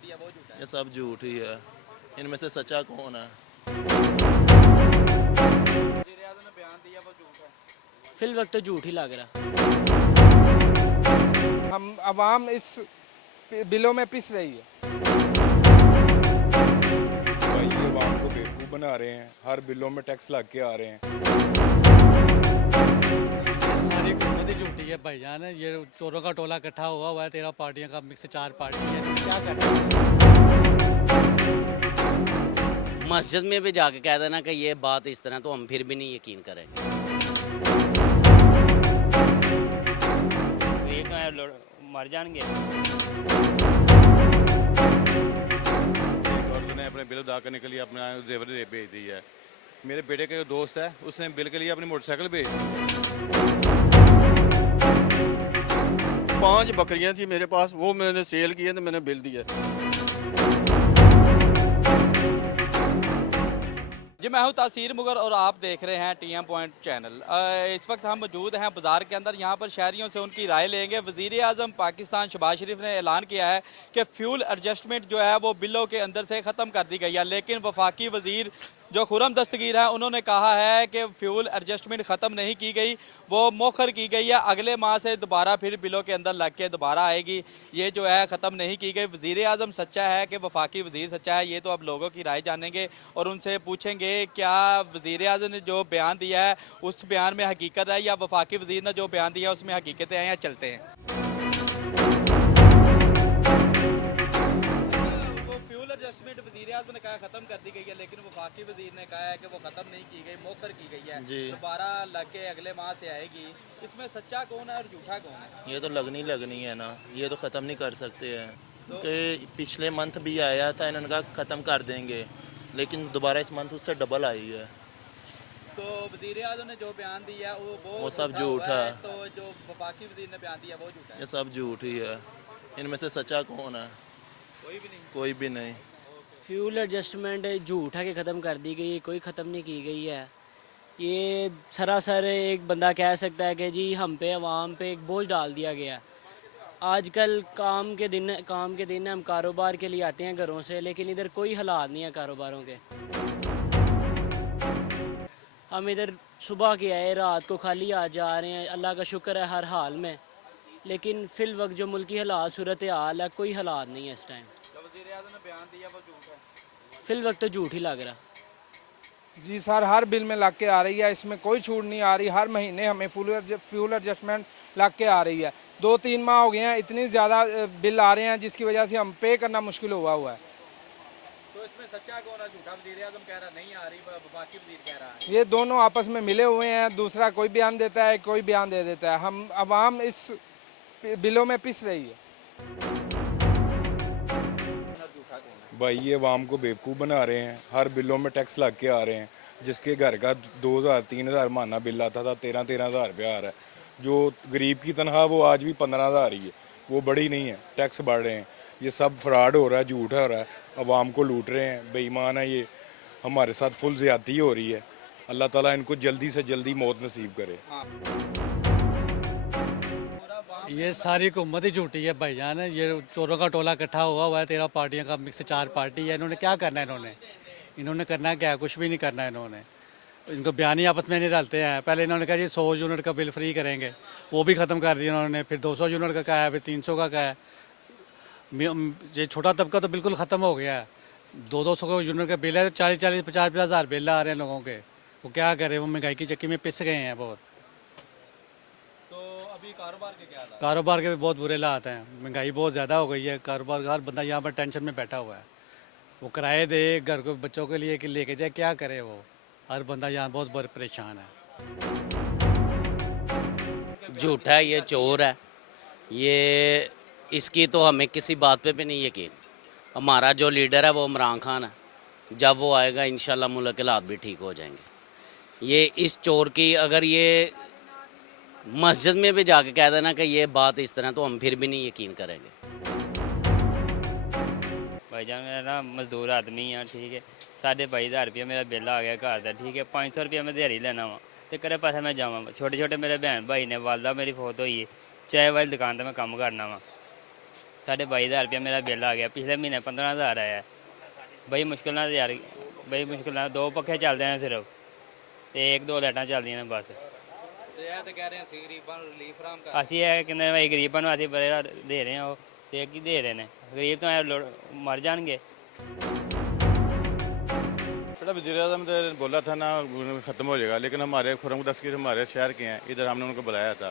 दिया वो झूठा है। ये सब झूठ ही है, इनमें से सच्चा कौन है? वज़ीर आज़म ने बयान दिया वो झूठ है। फिल वक्त तो झूठ ही लग रहा। हम आवाम इस बिलों में पिस रही है। भाई ये आवाम को बेवकूफ़ बना रहे हैं, हर बिलों में टैक्स लग के आ रहे हैं। सारी हुकूमत ही झूठी है भाईजान। ये चोरों का टोला इकट्ठा हुआ है, 13 पार्टियों का मिक्स 4 पार्टी है, क्या करना है? मस्जिद में भी जाके कह देना कि ये बात इस तरह, तो हम फिर भी नहीं यकीन करेंगे। ये तो है मर जाएंगे। और ने अपने बिल अदा करने के लिए अपना जेवर भेज दी है। मेरे बेटे का जो दोस्त है उसने बिल के लिए अपनी मोटरसाइकिल भेज दी। 5 बकरियां थी मेरे पास, वो मैंने सेल किए तो मैंने बिल दिया। जी मैं हूँ तासीर मुगर और आप देख रहे हैं टीएम पॉइंट चैनल। इस वक्त हम मौजूद हैं बाज़ार के अंदर। यहाँ पर शहरियों से उनकी राय लेंगे। वज़ीर आज़म पाकिस्तान शहबाज शरीफ ने ऐलान किया है कि फ्यूल एडजस्टमेंट जो है वो बिलों के अंदर से ख़त्म कर दी गई है, लेकिन वफाकी वज़ीर जो खुर्रम दस्तगीर हैं उन्होंने कहा है कि फ्यूल एडजस्टमेंट ख़त्म नहीं की गई, वो मौखर की गई है, अगले माह से दोबारा फिर बिलों के अंदर लग के दोबारा आएगी। ये जो है ख़त्म नहीं की गई। वज़ीर आज़म सच्चा है कि वफाकी वज़ीर सच्चा है, ये तो अब लोगों की राय जानेंगे और उनसे पूछेंगे क्या वज़ीर आज़म ने जो बयान दिया है उस बयान में हकीकत है या वफाकी वज़ीर ने जो बयान दिया है उसमें हकीकतें हैं। या चलते हैं। एडजस्टमेंट वज़ीर आज़म ने कहा खत्म कर दी गई है, लेकिन वफाकी वज़ीर ने कहा है कि वो खत्म नहीं की गई, मौखर की गई है, दोबारा लग के अगले माह से आएगी। इसमें सच्चा कौन है और झूठा कौन है? ये तो लगनी है ना, ये तो ख़त्म नहीं कर सकते हैं क्योंकि पिछले मंथ भी आया था, इन्होंने कहा ख़त्म कर देंगे, लेकिन दोबारा इस मंथ उससे डबल आई है। तो वज़ीर आज़म ने जो बयान दिया वो सब झूठ है। तो जो वफाकी वज़ीर ने बयान दिया वो झूठा है। ये सब झूठ ही है, इनमें से सच्चा कौन है? कोई भी नहीं। फ्यूल एडजस्टमेंट झूठ है कि ख़त्म कर दी गई, कोई ख़त्म नहीं की गई है। ये सरासर एक बंदा कह सकता है कि जी हम पे आवाम पे एक बोझ डाल दिया गया। आजकल काम के दिन हम कारोबार के लिए आते हैं घरों से, लेकिन इधर कोई हालात नहीं है कारोबारों के। हम इधर सुबह के आए, रात को खाली आ जा रहे हैं, अल्लाह का शुक्र है हर हाल में, लेकिन फिल वक्त जो मुल्की हालात सूरत हाल है, कोई हालात नहीं है इस टाइम। वज़ीर आज़म ने बयान दिया वो झूठ है। फिल वक्त तो झूठ ही लग रहा। जी सर, हर बिल में लग के आ रही है, इसमें कोई छूट नहीं आ रही। हर महीने हमें फ्यूल एडजस्टमेंट लग के आ रही है। 2-3 माह हो गए हैं, इतनी ज़्यादा बिल आ रहे हैं जिसकी वजह से हम पे करना मुश्किल हुआ है। तो इसमें सच्चा कौन है? झूठा वज़ीर आज़म कह रहा नहीं आ रही, वफाकी वज़ीर कह रहा है। ये दोनों आपस में मिले हुए हैं, दूसरा कोई बयान देता है, कोई बयान दे देता है। हम आवाम इस बिलों में पिस रही है। भाई ये आवाम को बेवकूफ़ बना रहे हैं, हर बिलों में टैक्स लग के आ रहे हैं। जिसके घर का 2000-3000 महीना बिल आता था, 13-13 रुपया आ रहा है। जो गरीब की तनख्वाह वो आज भी 15,000 ही है, वो बड़ी नहीं है, टैक्स बढ़ रहे हैं। ये सब फ्रॉड हो रहा है, झूठ हो रहा है, आवाम को लूट रहे हैं, बेईमान है ये। हमारे साथ फुल ज़्यादती हो रही है। अल्लाह ताला इनको जल्दी से जल्दी मौत नसीब करे। ये सारी हुकूमत ही झूठी है भाईजान। ये चोरों का टोला इकट्ठा हुआ है, 13 पार्टियों का मिक्स 4 पार्टी है। इन्होंने क्या करना है? इन्होंने करना क्या? कुछ भी नहीं करना है इन्होंने। इनको बयान ही आपस में नहीं डालते हैं। पहले इन्होंने कहा जी 100 यूनिट का बिल फ्री करेंगे, वो भी ख़त्म कर दिया इन्होंने। फिर 200 यूनिट का कहा है, फिर 300 का कहा है। ये छोटा तबका तो बिल्कुल ख़त्म हो गया है। 200 यूनिट का बिल है, 40-40, 50-50 हज़ार बिल आ रहे हैं लोगों के। वो क्या करें? वो महंगाई की चक्की में पिस गए हैं बहुत। कारोबार के भी बहुत बुरे हालात हैं, महंगाई बहुत ज़्यादा हो गई है। कारोबार हर बंदा यहाँ पर टेंशन में बैठा हुआ है। वो किराए दे घर को बच्चों के लिए कि लेके जाए, क्या करे? वो हर बंदा यहाँ बहुत परेशान है। झूठा है, ये चोर है, ये इसकी तो हमें किसी बात पे भी नहीं यकीन। हमारा जो लीडर है वो इमरान खान है, जब वो आएगा इंशाल्लाह मुल्क के हालात भी ठीक हो जाएंगे। ये इस चोर की अगर ये मस्जिद में भी जाके कह देना कि ये बात इस तरह, तो हम फिर भी नहीं यकीन करेंगे। भाईजान मेरा ना मजदूर आदमी है, ठीक है। 22,500 रुपया मेरा बिल आ गया घर का, ठीक है। 500 रुपया मैं दिहाड़ी लेना वा, तो करे पासे मैं जावा। छोटे छोटे मेरे बहन भाई ने, वालदा मेरी फौत हुई है, चाय वाली दुकान पर मैं काम करना वा। ₹22,000 मेरा बिल आ गया। पिछले महीने 15,000 आया है। बड़ी मुश्किल नाल यार, बड़ी मुश्किल नाल 2 पक्खे चलते हैं सिर्फ ते 1-2 लाइटां चलदियां ने बस। ਤੇ ਇਹ ਤੇ ਕਹਿ ਰਹੇ ਸੀ ਗਰੀਬਾਂ ਨੂੰ ਰਿਲੀਫ ਫਰਾਹਮ ਕਰ ਅਸੀਂ ਇਹ ਕਹਿੰਦੇ ਭਾਈ ਗਰੀਬਾਂ ਨੂੰ ਅਸੀਂ ਬੜਾ ਦੇ ਰਹੇ ਹਾਂ, ਉਹ ਤੇ ਕੀ ਦੇ ਰਹੇ ਨੇ, ਗਰੀਬ ਤਾਂ ਐਂ ਮਰ जाएंगे। बेटा वज़ीर आज़म ने बोला था ना ख़त्म हो जाएगा, लेकिन हमारे खुरम दस्तगीर हमारे शहर के हैं, इधर हमने उनको बुलाया था,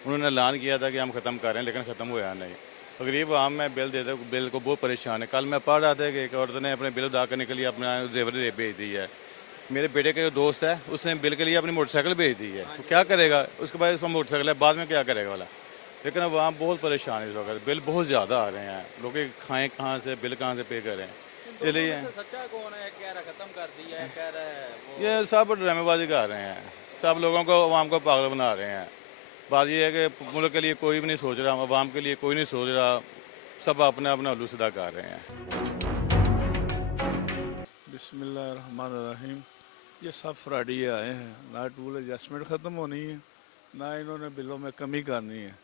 उन्होंने ऐलान किया था कि हम ख़त्म कर रहे हैं, लेकिन ख़त्म हुआ नहीं। गरीब आम में बिल देते बिल को बहुत परेशान है। कल मैं पढ़ रहा था कि एक औरत ने अपने बिल अदा करने के लिए अपना जेवर भेज दी है। मेरे बेटे का जो दोस्त है उसने बिल के लिए अपनी मोटरसाइकिल भेज दी है, तो क्या करेगा? उसके बाद उसका मोटरसाइकिल है, बाद में क्या करेगा वाला। लेकिन अब वहाँ बहुत परेशान है इस वक्त, बिल बहुत ज़्यादा आ रहे हैं, लोग खाएँ कहाँ से, बिल कहाँ से पे करें, इसलिए सच्चा कौन है? कह रहा खत्म कर दिया है, कह रहा है वो ये सब ड्रामेबाजी कर रहे हैं, सब लोगों को अवाम को पागल बना रहे हैं। बात ये है कि मुल्क के लिए कोई भी नहीं सोच रहा, अवाम के लिए कोई नहीं सोच रहा, सब अपना अपना उल्लू सीधा कर रहे हैं। बिस्मिल्लाहिर्रहमानिर्रहीम। ये सब फ्रॉडी आए हैं, ना टूल एडजस्टमेंट ख़त्म होनी है, ना इन्होंने बिलों में कमी करनी है।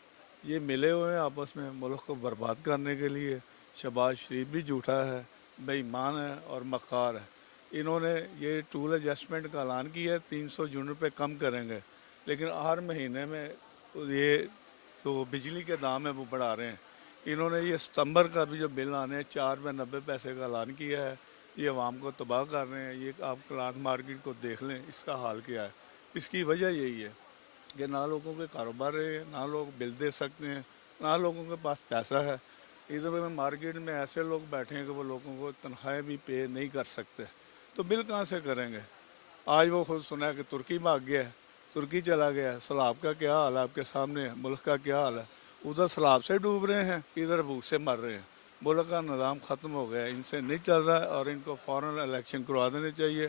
ये मिले हुए हैं आपस में मुल्क को बर्बाद करने के लिए। शहबाज शरीफ भी झूठा है, बेईमान है और मक्कार है। इन्होंने ये टूल एडजस्टमेंट का ऐलान किया है, 300 यूनिट पे कम करेंगे, लेकिन हर महीने में ये जो बिजली के दाम है वो बढ़ा रहे हैं। इन्होंने ये सितंबर का भी जो बिल आने हैं 4 में 90 पैसे का ऐलान किया है। ये अवाम को तबाह कर रहे हैं। ये आप क्लाथ मार्केट को देख लें, इसका हाल क्या है। इसकी वजह यही है कि ना लोगों के कारोबार रहे, ना लोग बिल दे सकते हैं, ना लोगों के पास पैसा है। इधर में मार्केट में ऐसे लोग बैठे हैं कि वो लोगों को तनख्वाहें भी पे नहीं कर सकते, तो बिल कहाँ से करेंगे। आज वो खुद सुना है कि तुर्की भाग गया है, तुर्की चला गया है। सैलाब का क्या हाल है आपके सामने, मुल्क का क्या हाल है। उधर सैलाब से डूब रहे हैं, इधर भूख से मर रहे हैं। मुल्क का निज़ाम ख़त्म हो गया है, इनसे नहीं चल रहा है और इनको फ़ौरन इलेक्शन करवा देने चाहिए।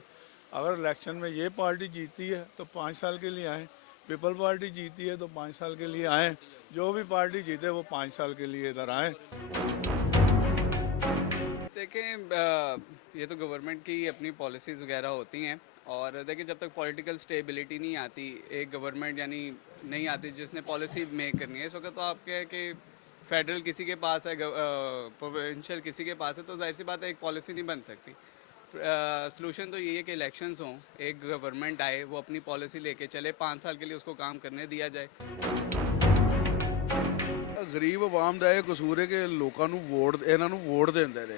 अगर इलेक्शन में ये पार्टी जीती है तो 5 साल के लिए आएँ, पीपल पार्टी जीती है तो 5 साल के लिए आएँ, जो भी पार्टी जीते वो 5 साल के लिए इधर आएँ। देखें, ये तो गवर्नमेंट की अपनी पॉलिसीज़ वगैरह होती हैं, और देखिए जब तक पॉलिटिकल स्टेबिलिटी नहीं आती, एक गवर्नमेंट यानी नहीं आती जिसने पॉलिसी मेक करनी है। इस वक्त तो आपके है कि फेडरल किसी के पास है, प्रोविंशियल किसी के पास है, तो जाहिर सी बात है एक पॉलिसी नहीं बन सकती। सलूशन तो यही है कि इलेक्शंस हों, एक गवर्नमेंट आए, वो अपनी पॉलिसी लेके चले, 5 साल के लिए उसको काम करने दिया जाए। ਗਰੀਬ ਆਵਾਮ ਦਾ ਇਹ ਕਸੂਰ ਹੈ ਕਿ ਲੋਕਾਂ ਨੂੰ ਵੋਟ, ਇਹਨਾਂ ਨੂੰ ਵੋਟ ਦਿੰਦੇ ਨੇ,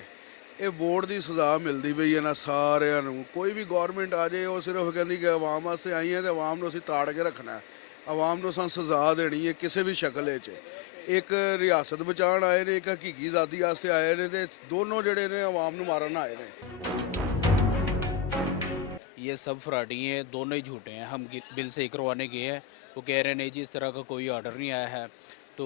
ਇਹ ਵੋਟ ਦੀ ਸਜ਼ਾ ਮਿਲਦੀ ਪਈ ਹੈ ਨਾ ਸਾਰਿਆਂ ਨੂੰ। ਕੋਈ ਵੀ ਗਵਰਨਮੈਂਟ ਆ ਜਾਏ ਉਹ ਸਿਰਫ ਕਹਿੰਦੀ ਕਿ ਆਵਾਮ ਵਾਸਤੇ ਆਈ ਹੈ ਤੇ ਆਵਾਮ ਨੂੰ ਅਸੀਂ ਤਾੜ ਕੇ ਰੱਖਣਾ ਹੈ, ਆਵਾਮ ਨੂੰ ਸਾਨੂੰ ਸਜ਼ਾ ਦੇਣੀ ਹੈ ਕਿਸੇ ਵੀ ਸ਼ਕਲ ਵਿੱਚ। ਇੱਕ ਰਿਆਸਤ ਬਚਾਉਣ ਆਏ ਨੇ, ਇੱਕ ਹਕੀਕੀ ਆਜ਼ਾਦੀ ਵਾਸਤੇ ਆਏ ਨੇ, ਤੇ ਦੋਨੋਂ ਜਿਹੜੇ ਨੇ ਆਵਾਮ ਨੂੰ ਮਾਰਨ ਆਏ ਨੇ। ये सब फ्रॉडी हैं, दोनों ही झूठे हैं। हम बिल सही करवाने गए हैं, वो कह रहे हैं नहीं जी इस तरह का कोई ऑर्डर नहीं आया है। तो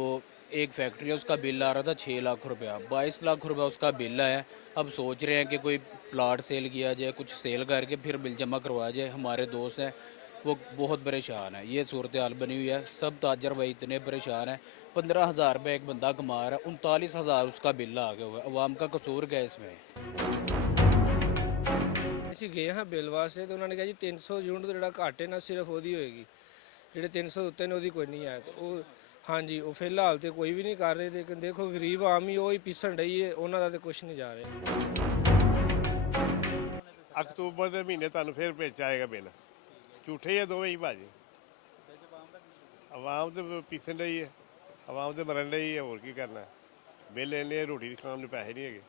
एक फैक्ट्री है, उसका बिल आ रहा था 6 लाख रुपया, 22 लाख रुपया उसका बिल आया। अब सोच रहे हैं कि कोई प्लाट सेल किया जाए, कुछ सेल करके फिर बिल जमा करवाया जाए। हमारे दोस्त हैं वो बहुत परेशान है, ये सूरत हाल बनी हुई है। सब ताजर भाई इतने परेशान हैं। 15,000 रुपये एक बंदा कमा रहा है, 39,000 उसका बिल आ गया हुआ है। अवाम का कसूर क्या इसमें। ਅਸੀਂ ਗਏ ਹਾਂ ਬਿੱਲ ਵਾਸਤੇ, ਤੇ ਉਹਨਾਂ ਨੇ ਕਿਹਾ ਜੀ 300 ਯੂਨਿਟ ਜਿਹੜਾ ਘੱਟ ਹੈ ਨਾ ਸਿਰਫ ਉਹਦੀ ਹੋਏਗੀ, ਜਿਹੜੇ 300 ਉੱਤੇ ਨੇ ਉਹਦੀ ਕੋਈ ਨਹੀਂ ਆਇਆ। ਤੇ ਉਹ ਹਾਂਜੀ ਉਹ ਫਿਲਹਾਲ ਤੇ ਕੋਈ ਵੀ ਨਹੀਂ ਕਰ ਰਹੇ, ਲੇਕਿਨ ਦੇਖੋ ਗਰੀਬ ਆਮ ਹੀ ਉਹ ਹੀ ਪਿਸਣ ਰਹੀ ਹੈ, ਉਹਨਾਂ ਦਾ ਤੇ ਕੁਝ ਨਹੀਂ ਜਾ ਰਿਹਾ। ਅਕਤੂਬਰ ਦੇ ਮਹੀਨੇ ਤੁਹਾਨੂੰ ਫਿਰ ਭੇਜ ਆਏਗਾ ਬਿੱਲ। ਝੂਠੇ ਹੀ ਦੋਵੇਂ ਹੀ ਭਾਜੀ। ਆਵਾਮ ਤੇ ਪਿਸਣ ਰਹੀ ਹੈ, ਆਵਾਮ ਤੇ ਮਰਨ ਰਹੀ ਹੈ, ਹੋਰ ਕੀ ਕਰਨਾ। ਬਿੱਲ ਇੰਨੇ ਰੋਟੀ ਖਾਣ ਨੂੰ ਪੈਸੇ ਨਹੀਂ ਹੈਗੇ।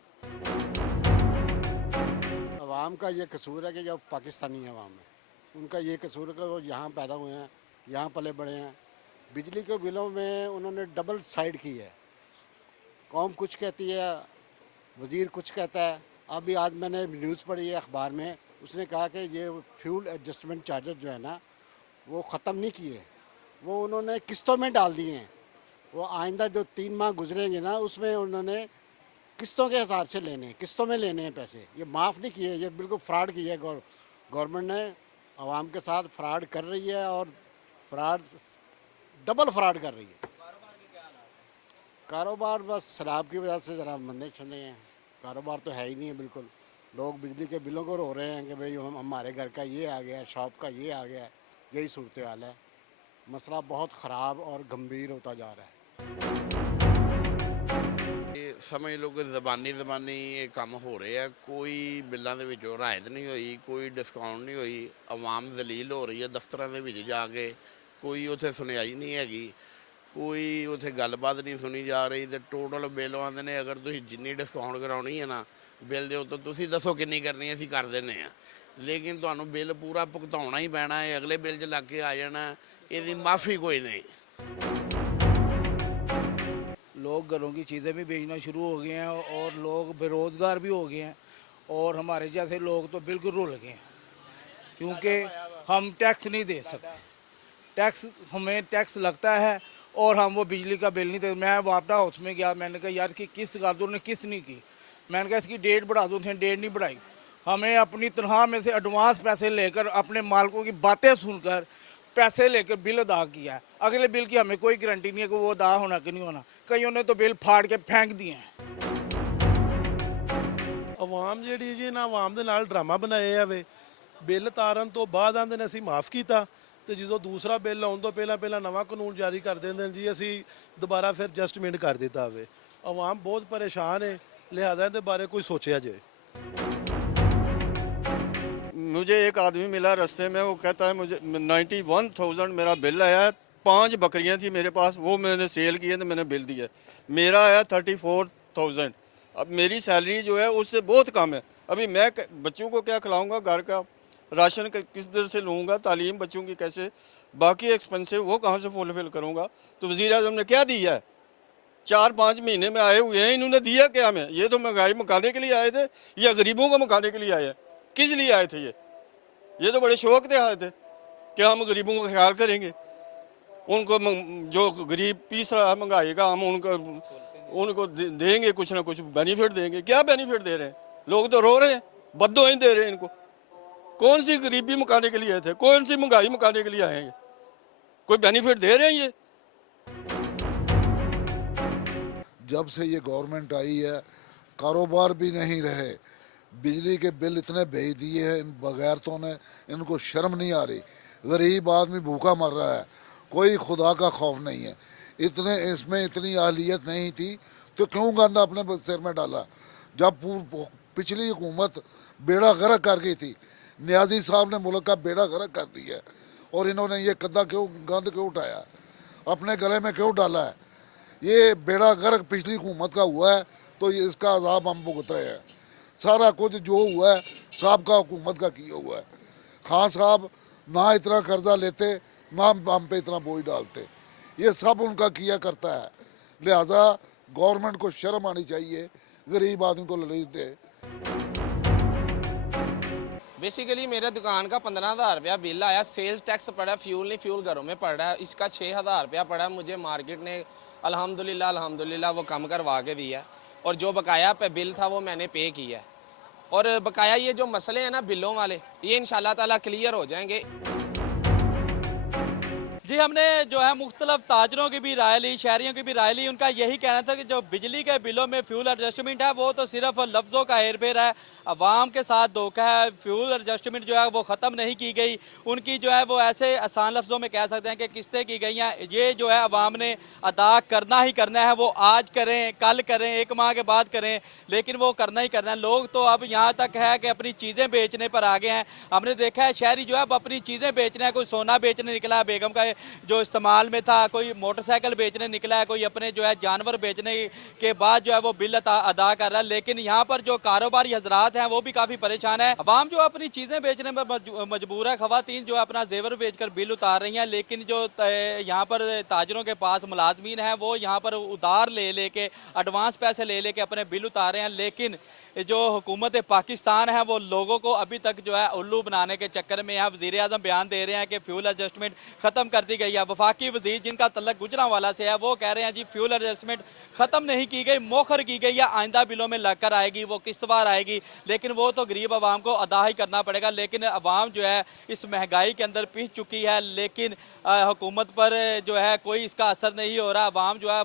अवाम का ये कसूर है कि जो पाकिस्तानी अवाम है, उनका ये कसूर है कि वो यहाँ पैदा हुए हैं, यहाँ पले बड़े हैं। बिजली के बिलों में उन्होंने डबल साइड की है। कौम कुछ कहती है, वज़ीर कुछ कहता है। अभी आज मैंने न्यूज़ पढ़ी है अखबार में, उसने कहा कि ये फ्यूल एडजस्टमेंट चार्जेस जो है ना वो ख़त्म नहीं किए, वो उन्होंने किस्तों में डाल दिए हैं। वो आइंदा जो 3 माह गुजरेंगे ना उसमें उन्होंने किस्तों के हिसाब से लेने हैं, किस्तों में लेने हैं पैसे। ये माफ़ नहीं किए, ये बिल्कुल फ्रॉड किया है। गवर्नमेंट ने आवाम के साथ फ्रॉड कर रही है, और फ्रॉड डबल फ्रॉड कर रही है। कारोबार बस शराब की वजह से ज़रा मंदे चले हैं, कारोबार तो है ही नहीं है बिल्कुल। लोग बिजली के बिलों को रो रहे हैं कि भाई हमारे घर का ये आ गया, शॉप का ये आ गया। यही सूरत हाल है। मसला बहुत ख़राब और गंभीर होता जा रहा है। ਸਮਝ ਲਓ ਕਿ ਜ਼ਬਾਨੀ ਇਹ ਕੰਮ ਹੋ ਰਹੇ ਆ। ਕੋਈ ਬਿੱਲਾਂ ਦੇ ਵਿੱਚੋਂ ਰਾਇਤ ਨਹੀਂ ਹੋਈ, ਕੋਈ ਡਿਸਕਾਊਂਟ ਨਹੀਂ ਹੋਈ। ਆਵਾਮ ਜ਼ਲੀਲ ਹੋ ਰਹੀ ਹੈ ਦਫ਼ਤਰਾਂ ਦੇ ਵਿੱਚ ਜਾ ਕੇ, ਕੋਈ ਉੱਥੇ ਸੁਣਵਾਈ ਨਹੀਂ ਹੈਗੀ, ਕੋਈ ਉੱਥੇ ਗੱਲਬਾਤ ਨਹੀਂ ਸੁਣੀ ਜਾ ਰਹੀ। ਤੇ ਟੋਟਲ ਬਿੱਲ ਆਉਂਦੇ ਨੇ, ਅਗਰ ਤੁਸੀਂ ਜਿੰਨੀ ਡਿਸਕਾਊਂਟ ਕਰਾਉਣੀ ਹੈ ਨਾ ਬਿੱਲ ਦੇ ਉੱਤੇ, ਤੁਸੀਂ ਦੱਸੋ ਕਿੰਨੀ ਕਰਨੀ ਹੈ, ਅਸੀਂ ਕਰ ਦਿੰਦੇ ਹਾਂ। ਲੇਕਿਨ ਤੁਹਾਨੂੰ ਬਿੱਲ ਪੂਰਾ ਭੁਗਤਾਉਣਾ ਹੀ ਪੈਣਾ ਹੈ, ਅਗਲੇ ਬਿੱਲ 'ਚ ਲੱਗ ਕੇ ਆ ਜਾਣਾ, ਇਹਦੀ माफ़ी कोई नहीं। लोग घरों की चीज़ें भी बेचना शुरू हो गए हैं और लोग बेरोज़गार भी हो गए हैं, और हमारे जैसे लोग तो बिल्कुल रुल गए हैं क्योंकि हम टैक्स नहीं दे सकते। हमें टैक्स लगता है और हम वो बिजली का बिल नहीं देते। मैं वापडा हाउस में गया, मैंने कहा यार कि किस गार्डों ने किस नहीं की। मैंने कहा इसकी डेट बढ़ा दो, उसने डेट नहीं बढ़ाई। हमें अपनी तनख्वाह में से एडवांस पैसे लेकर अपने मालिकों की बातें सुनकर पैसे लेकर बिल अदा किया है। अगले बिल की हमें कोई गारंटी नहीं है कि वो अदा होना कि नहीं होना। कईयों ने तो बिल फाड़ के फेंक दिए हैं। ਆਵਾਮ ਜਿਹੜੀ ਜੀ ਨਾ ਆਵਾਮ ਦੇ ਨਾਲ ਡਰਾਮਾ ਬਣਾਇਆ ਵੇ। ਬਿੱਲ ਤਾਰਨ ਤੋਂ ਬਾਅਦ ਆਂਦੇ ਨੇ ਅਸੀਂ ਮਾਫ ਕੀਤਾ, ਤੇ ਜਦੋਂ ਦੂਸਰਾ ਬਿੱਲ ਆਉਣ ਤੋਂ ਪਹਿਲਾਂ ਨਵਾਂ ਕਾਨੂੰਨ ਜਾਰੀ ਕਰ ਦਿੰਦੇ ਨੇ ਜੀ ਅਸੀਂ ਦੁਬਾਰਾ ਫਿਰ ਐਡਜਸਟਮੈਂਟ ਕਰ ਦਿੱਤਾ ਵੇ। ਆਵਾਮ ਬਹੁਤ ਪਰੇਸ਼ਾਨ ਹੈ, ਲਿਹਾਜ਼ਾ ਇਹਦੇ ਬਾਰੇ ਕੋਈ ਸੋਚਿਆ ਜਾਏ। मुझे एक आदमी मिला रास्ते में, वो कहता है मुझे 91,000 मेरा बिल आया है, 5 बकरियां थी मेरे पास, वो मैंने सेल किए तो मैंने बिल दिया। मेरा आया 34,000। अब मेरी सैलरी जो है उससे बहुत कम है। अभी मैं बच्चों को क्या खिलाऊंगा, घर का राशन किस तरह से लूँगा, तालीम बच्चों की कैसे, बाकी एक्सपेंसिव वो कहाँ से फुलफिल करूँगा। तो वज़ीर आज़म ने क्या दिया है? 4-5 महीने में आए हुए हैं, इन्होंने दिया क्या हमें? ये तो महंगाई मुकाने के लिए आए थे या गरीबों को मुकाने के लिए आए हैं? किस लिए आए थे ये तो बड़े शौक से आए थे कि हम गरीबों का ख्याल करेंगे, उनको जो गरीब पीस रहा है महंगाई का हम उनको देंगे, कुछ ना कुछ बेनिफिट देंगे। क्या बेनिफिट दे रहे हैं? लोग तो रो रहे हैं, बद्दुआएं दे रहे हैं इनको। कौन सी गरीबी मुकाने के लिए आए थे? कौन सी महंगाई मुकाने के लिए आए हैं? कोई बेनिफिट दे रहे हैं ये? जब से ये गवर्नमेंट आई है कारोबार भी नहीं रहे, बिजली के बिल इतने भेज दिए हैं इन बगैरतों ने, इनको शर्म नहीं आ रही। गरीब आदमी भूखा मर रहा है, कोई खुदा का खौफ नहीं है। इतने इसमें इतनी आहलियत नहीं थी तो क्यों गंदा अपने सिर में डाला? जब पिछली हुकूमत बेड़ा गर्क कर गई थी, न्याजी साहब ने मुल्क का बेड़ा गर्क कर दिया है, और इन्होंने ये कद्दा क्यों गंद क्यों उठाया, अपने गले में क्यों डाला है? ये बेड़ा गर्क पिछली हुकूमत का हुआ है तो इसका अजाब हम भुगत रहे हैं। सारा कुछ जो हुआ है साहब हुकूमत का किया हुआ है। खान साहब ना इतना कर्जा लेते, ना हम पे इतना बोझ डालते, ये सब उनका किया करता है। लिहाजा गवर्नमेंट को शर्म आनी चाहिए, गरीब आदमी को लड़ी दे। बेसिकली मेरे दुकान का 15,000 रुपया बिल आया, सेल्स टैक्स पड़ा, फ्यूल नहीं, फ्यूल घरों में पड़ रहा है, इसका 6,000 रुपया पड़ा। मुझे मार्केट ने अल्हम्दुलिल्लाह वो कम करवा के दिया, और जो बकाया पे बिल था वो मैंने पे किया है। और बकाया ये जो मसले हैं ना बिलों वाले, ये इंशाल्लाह ताला क्लियर हो जाएंगे। जी, हमने जो है मुख्तलिफ ताजरों की भी राय ली, शहरियों की भी राय ली। उनका यही कहना था कि जो बिजली के बिलों में फ्यूल एडजस्टमेंट है वो तो सिर्फ लफ्ज़ों का हेर फेर है, अवाम के साथ धोखा है। फ्यूल एडजस्टमेंट जो है वो ख़त्म नहीं की गई, उनकी जो है वो ऐसे आसान लफ्ज़ों में कह सकते हैं कि किस्तें की गई हैं। ये जो है अवाम ने अदा करना ही करना है, वो आज करें, कल करें, 1 माह के बाद करें, लेकिन वो करना ही करना है। लोग तो अब यहाँ तक है कि अपनी चीज़ें बेचने पर आ गए हैं। हमने देखा है शहरी जो है अब अपनी चीज़ें बेचना है, कोई सोना बेचने निकला है बेगम का जो इस्तेमाल में था, कोई मोटरसाइकिल बेचने निकला है, कोई अपने जो है जानवर बेचने के बाद जो है वो बिल अदा कर रहा है। लेकिन यहाँ पर जो कारोबारी हजरात हैं वो भी काफ़ी परेशान है। अवाम जो अपनी चीज़ें बेचने में मजबूर है, खवातीन जो अपना जेवर बेचकर बिल उतार रही हैं, लेकिन जो यहाँ पर ताजरों के पास मुलाजमीन हैं वो यहाँ पर उधार ले के एडवांस पैसे ले के अपने बिल उतार रहे हैं। लेकिन जो हुकूमत पाकिस्तान है वो लोगों को अभी तक जो है उल्लू बनाने के चक्कर में है। वज़ीर आज़म बयान दे रहे हैं कि फ्यूल एडजस्टमेंट ख़त्म कर दी गई है। वफाकी वज़ीर जिनका तल्लक गुजरांवाला से है वो कह रहे हैं जी फ्यूल एडजस्टमेंट ख़त्म नहीं की गई, मौखर की गई है, आइंदा बिलों में लग कर आएगी, वो किस्तवार आएगी, लेकिन वो तो गरीब आवाम को अदा ही करना पड़ेगा। लेकिन आवाम जो है इस महंगाई के अंदर पिस चुकी है, लेकिन हुकूमत पर जो है कोई इसका असर नहीं हो रहा। आवाम जो है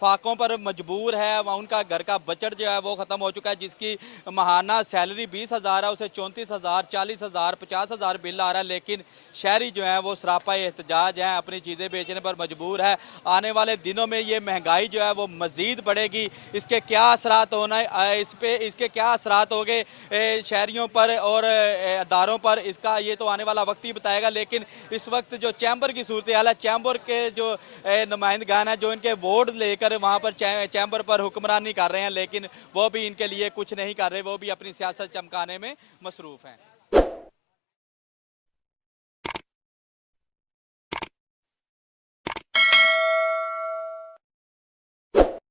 फाकों पर मजबूर है, उनका घर का बजट जो है वो ख़त्म हो चुका है, जिसकी माहाना सैलरी 20,000 है, उसे 34,000, 40,000, 50,000 बिल आ रहा है। लेकिन शहरी जो है वो सरापा एहतजाज है, अपनी चीज़ें बेचने पर मजबूर है। आने वाले दिनों में ये महंगाई जो है वो मज़ीद बढ़ेगी, इसके क्या असरात होना है, इसके क्या असरात होंगे शहरियों पर और अदारों पर, इसका ये तो आने वाला वक्त ही बताएगा। लेकिन इस वक्त जो चैम्बर की सूरत हाल है, चैम्बर के जो नुमाइंदगान हैं जो इनके वोट लेकर वहाँ पर चैम्बर पर हुक्मरानी कर रहे हैं, लेकिन वो भी इनके लिए कुछ नहीं कर रहे, वो भी अपनी सियासत चमकाने में मसरूफ़ हैं।